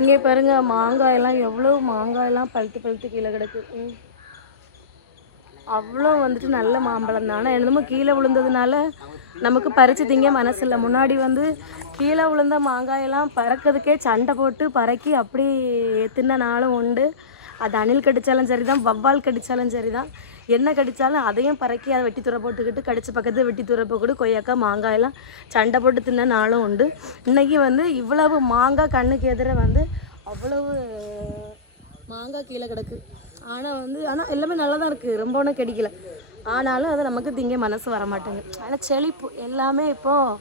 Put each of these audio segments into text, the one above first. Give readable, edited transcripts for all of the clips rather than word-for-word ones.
இங்கே பாருங்க மாங்காயெல்லாம் எவ்வளோ மாங்காயெல்லாம் பழுத்து கீழே கிடக்கு. அவ்வளோ வந்துட்டு நல்ல மாம்பழம் தான். ஆனால் என்னமோ கீழே விழுந்ததுனால நமக்கு பறித்து திங்க மனசு இல்லை. முன்னாடி வந்து கீழே விழுந்த மாங்காயெல்லாம் பறக்கிறதுக்கே சண்டை போட்டு பறக்கி அப்படி தின்ன நாளும் உண்டு. அது அணில் கடித்தாலும் சரி தான், வவ்வால் கடித்தாலும் சரி தான், என்ன கடித்தாலும் அதையும் பறக்கி அதை வெட்டி தூர போட்டுக்கிட்டு கடிச்ச பக்கத்தில் வெட்டி தூர போட்டு கொய்யாக்கா மாங்காயெல்லாம் சண்டை போட்டு தின்ன நாளும் உண்டு. இன்றைக்கி வந்து இவ்வளவு மாங்காய் கண்ணுக்கு எதிர வந்து அவ்வளவு மாங்காய் கீழே கிடக்கு. ஆனால் எல்லாமே நல்லா தான் இருக்குது, ரொம்ப ஒன்றும் கிடைக்கல. ஆனாலும் அது நமக்கு திங்க மனசு வர மாட்டேங்க. ஆனால் செழிப்பு எல்லாமே இப்போது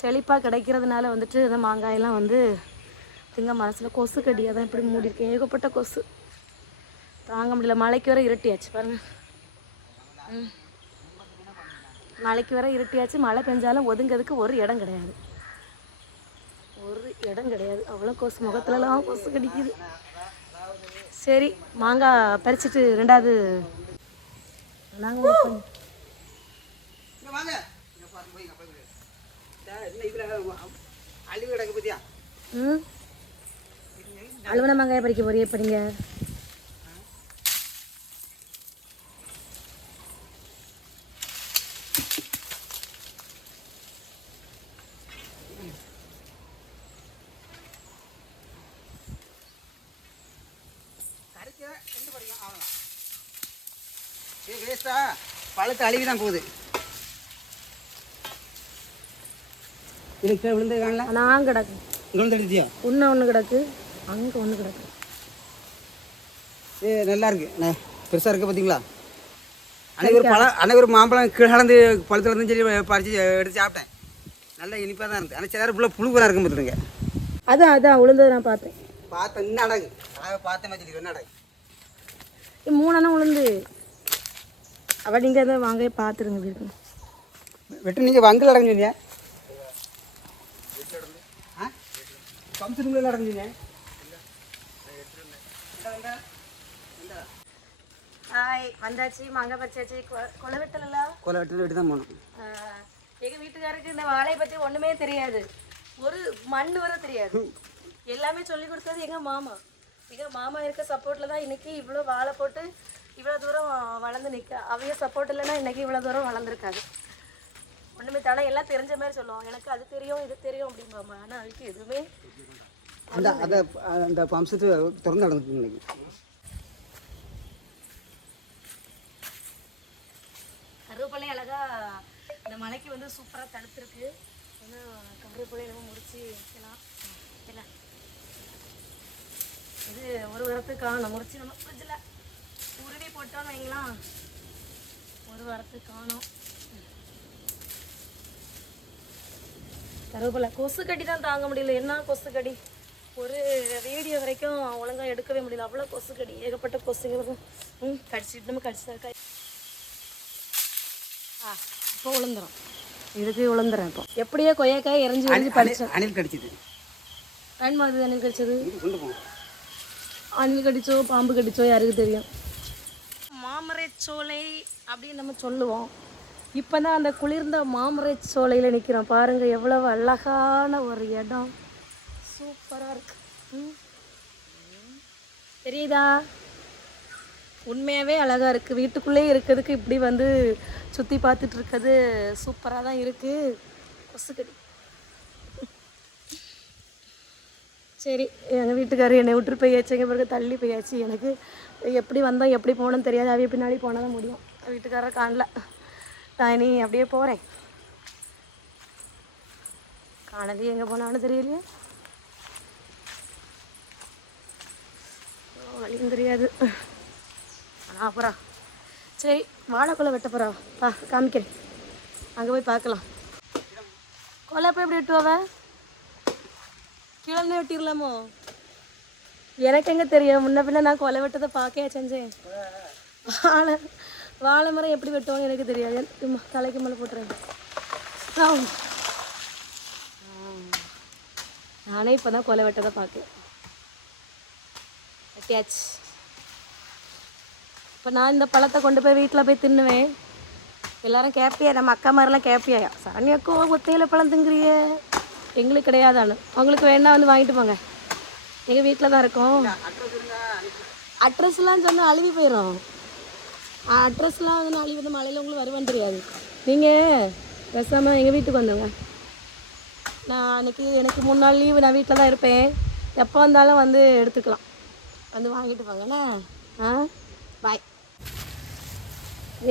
செழிப்பாக கிடைக்கிறதுனால வந்துட்டு இந்த மாங்காயெல்லாம் வந்து திங்க மனசில். கொசு கடியாக தான் இப்படி மூடிருக்கு, ஏகப்பட்ட கொசு தாங்க முடியல. மழைக்கு வர இருட்டியாச்சு பாருங்கள். மழைக்கு வர இருட்டியாச்சு. மழை பெஞ்சாலும் ஒதுங்கிறதுக்கு ஒரு இடம் கிடையாது, அவ்வளோ கொசு. முகத்துலலாம் கொசு கடிக்குது. சரி, மாங்காய் பறிச்சுட்டு ரெண்டாவது நாங்கள் அழுவன மாங்காயை பறிக்க போறியே படிங்க. பழத்தை அழுவி தான் போகுது. விழுந்தது காணல. நான் கிடக்கு விழுந்துடுச்சியா? ஒன்று கிடக்கு, அங்கே ஒன்று கிடக்கு. நல்லா இருக்கு, பெருசாக இருக்குது பார்த்தீங்களா? அன்னைக்கு ஒரு மாம்பழம் கலந்து பழத்தில் இருந்து சரி பறித்து எடுத்து சாப்பிட்டேன். நல்லா இனிப்பாக தான் இருக்குது. ஆனால் சில நேரம் ஃபுல்லாக புழுவாக இருக்கும் பார்த்துருங்க. அதான் விழுந்தது நான் பார்த்தேன். இன்னும் அடகு பார்த்தேன் மாதிரி என்ன அடகு 3 உளுந்து. அவள் நீங்கள் அதை வாங்க பார்த்துருங்க. வீட்டு வெட்டு நீங்கள் வங்கில் அடங்குங்க. பம்சனுக்குள்ள அடங்குங்க. ஹாய், வந்தாச்சு. மாங்காய் பறிச்சாச்சு. கொலை வெட்டு தான் போகணும். எங்கள் வீட்டுக்காரருக்கு இந்த வாழையை பற்றி ஒன்றுமே தெரியாது, ஒரு மண் வர தெரியாது. எல்லாமே சொல்லி கொடுத்தது எங்கள் மாமா. எங்கள் மாமா இருக்க சப்போர்ட்டில் தான் இன்றைக்கி இவ்வளோ வாழை போட்டு இவ்வளோ தூரம் வளர்ந்து நிற்க. அவங்க சப்போர்ட் இல்லைன்னா இன்றைக்கி இவ்வளோ தூரம் வளர்ந்துருக்காது. ஒன்றுமே தானே எல்லாம் தெரிஞ்ச மாதிரி சொல்லுவோம். எனக்கு அது தெரியும் இது தெரியும் அப்படிம்பாமா. ஆனால் அதுக்கு எதுவுமே அந்த பம்சத்து திறந்து நடந்துருக்கு. இன்னைக்கு கருவேப்பிலை அழகாக இந்த மலைக்கு வந்து சூப்பராக தடுத்துருக்கு. ஏன்னா கருவேப்பிலை நம்ம முடிச்சு வைக்கலாம். இல்லை, இது ஒரு வாரத்துக்கு காணும். முடிச்சு நம்ம ஃப்ரிட்ஜில் உருவி போட்டோன்னு வைங்களாம், ஒரு வாரத்துக்கு காணும். கருவேப்பிலை கொசு கடி தான் தாங்க முடியல. என்ன கொசு கடி, ஒரு வீடியோ வரைக்கும் ஒழுங்காக எடுக்கவே முடியல. அவ்வளோ கொசு கடி, ஏகப்பட்ட கொசுங்களுக்கும் கடிச்சிட்டு நம்ம கடிச்சா. இப்போ விழுந்துடும், இதுக்கு விழுந்துடும். இப்போ எப்படியோ கொய்யாக்காய் எரிஞ்சு படித்தேன். அணில் கடிச்சிது. மாதிரி அணில் கடிச்சது. அணில் கடிச்சோ பாம்பு கடிச்சோ யாருக்கு தெரியும். மாமரைச்சோலை அப்படின்னு நம்ம சொல்லுவோம். இப்போ தான் அந்த குளிர்ந்த மாமரைச்சோலையில் நிற்கிறோம். பாருங்கள் எவ்வளவு அழகான ஒரு இடம், சூப்பராக இருக்கு. தெரியுதா? உண்மையாகவே அழகாக இருக்குது. வீட்டுக்குள்ளே இருக்கிறதுக்கு இப்படி வந்து சுற்றி பார்த்துட்டு இருக்கிறது சூப்பராக தான் இருக்குது. கொசுக்கடி. சரி, எங்கள் வீட்டுக்காரர் என்னை விட்டுட்டு போயாச்சு. எங்கள் பிறகு தள்ளி போயாச்சு. எனக்கு எப்படி வந்தோம் எப்படி போகணும்னு தெரியாது. அவைய பின்னாடி போனால் தான் முடியும். வீட்டுக்காரரை காணல. நான் நீ அப்படியே போகிறேன். காணது எங்கே போனான்னு தெரியலையே, வழியும் தெரியாது. ஆனால் அப்புறம் சரி, வாழைக்குலை வெட்ட போகிறா காமிக்கிறேன். அங்கே போய் பார்க்கலாம். கொலை போய் எப்படி வெட்டுவாவ? கிழமை வெட்டிடலாமோ? எனக்கு எங்கே தெரியும், முன்ன பின்ன நான் கொலை வெட்டதை பார்க்க செஞ்சேன். வாழை மரம் எப்படி வெட்டுவோன்னு எனக்கு தெரியாது. தலைக்கு மேலே போட்டுறேன். நானே இப்போ தான் கொலை வெட்டதை பார்க்கேன். வெட்டியாச்சு. இப்போ நான் இந்த பழத்தை கொண்டு போய் வீட்டில் போய் தின்னுவேன். எல்லோரும் கேப்பியா, நம்ம அக்கா மாதிரிலாம் கேப்பியா, சரணியாக்கோ ஒத்தையில பழம் திங்குறியே, எங்களுக்கு கிடையாதானு. அவங்களுக்கு வேணா வந்து வாங்கிட்டு போங்க. எங்கள் வீட்டில் தான் இருக்கோம். அட்ரஸ்லாம் சொன்னால் அழுவி போயிடும். அட்ரஸ்லாம் வந்து அழுவி வந்து மழையில் உங்களுக்கு வருவான்னு தெரியாது. நீங்கள் பேசாமல் எங்கள் வீட்டுக்கு வந்துடுங்க. நான் அன்றைக்கி எனக்கு 3 நாள் லீவு, நான் வீட்டில் தான் இருப்பேன். எப்போ வந்தாலும் வந்து எடுத்துக்கலாம், வந்து வாங்கிட்டு போங்கண்ணே. ஆ பாய்.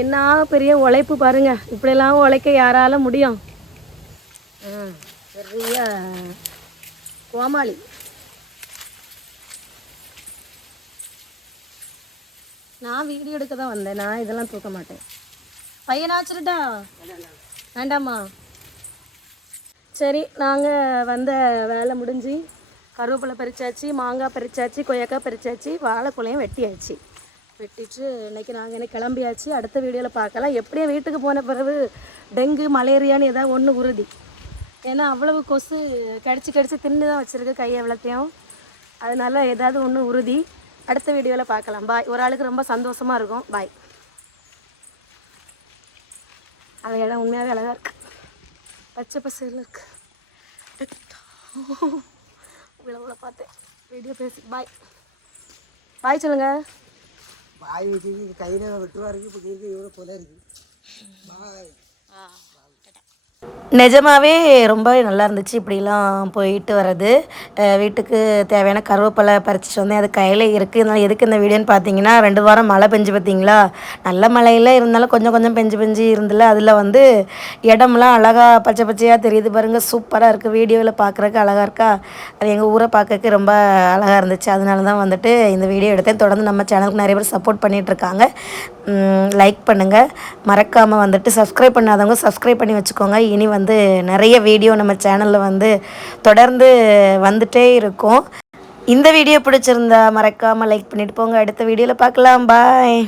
என்ன பெரிய உழைப்பு பாருங்கள், இப்படியெல்லாம் உழைக்க யாரால முடியும்? பெரிய கோமாளி. நான் வீடியோ எடுக்க தான் வந்தேன், நான் இதெல்லாம் தூக்க மாட்டேன். பையனா வச்சுருட்டா வேண்டாமா? சரி, நாங்கள் வந்த வேலை முடிஞ்சு கருவேப்பிலை பறிச்சாச்சு, மாங்காய் பறிச்சாச்சு, கொய்யாக்காய் பறிச்சாச்சு, வாழைக்குலையும் வெட்டியாச்சு. வெட்டிட்டு இன்றைக்கி நாங்கள் கிளம்பியாச்சு. அடுத்த வீடியோவில் பார்க்கலாம். எப்படியே வீட்டுக்கு போன பிறகு டெங்கு மலேரியான்னு ஏதாவது ஒன்று உறுதி. ஏன்னா அவ்வளவு கொசு கடிச்சு தின்னு தான் வச்சுருக்கு கையை எவ்வளோத்தையும். அதனால ஏதாவது ஒன்று உறுதி. அடுத்த வீடியோவில் பார்க்கலாம். பாய். ஒரு ஆளுக்கு ரொம்ப சந்தோஷமாக இருக்கும். பாய். அந்த இடம் உண்மையாகவே அழகாக இருக்குது, பச்சை பசையில் இருக்குது. இவ்வளோ பார்த்தேன் வீடியோ பேசி. பாய் பாய் சொல்லுங்கள். பாய் வச்சு கையில் வெட்டுவா இருக்குது, இப்போ கேட்க இவ்வளோ போல இருக்குது. பாய். நிஜமாகவே ரொம்ப நல்லா இருந்துச்சு இப்படிலாம் போயிட்டு வர்றது. வீட்டுக்கு தேவையான கருவேப்பிலை பறிச்சிட்டு வந்தேன், அது கையில் இருக்குது. இதனால் எதுக்கு இந்த வீடியோன்னு பார்த்தீங்கன்னா, 2 வாரம் மழை பெஞ்சு பார்த்தீங்களா, நல்ல மழையில் இருந்தாலும் கொஞ்சம் பெஞ்சு இருந்தில்ல. அதில் வந்து இடம்லாம் அழகாக பச்சை பச்சையாக தெரியுது பாருங்கள், சூப்பராக இருக்குது. வீடியோவில் பார்க்குறக்கு அழகாக இருக்கா, அது எங்கள் ஊரை பார்க்கறக்கு ரொம்ப அழகாக இருந்துச்சு. அதனால தான் வந்துட்டு இந்த வீடியோ எடுத்தேன். தொடர்ந்து நம்ம சேனலுக்கு நிறைய பேர் சப்போர்ட் பண்ணிகிட்ருக்காங்க. லைக் பண்ணுங்கள், மறக்காமல் வந்துட்டு சப்ஸ்கிரைப் பண்ணாதவங்க சப்ஸ்கிரைப் பண்ணி வச்சுக்கோங்க. இனி வந்து நிறைய வீடியோ நம்ம சேனலில் வந்து தொடர்ந்து வந்துட்டே இருக்கும். இந்த வீடியோ பிடிச்சிருந்தா மறக்காமல் லைக் பண்ணிட்டு போங்க. அடுத்த வீடியோவில் பார்க்கலாம். பாய்.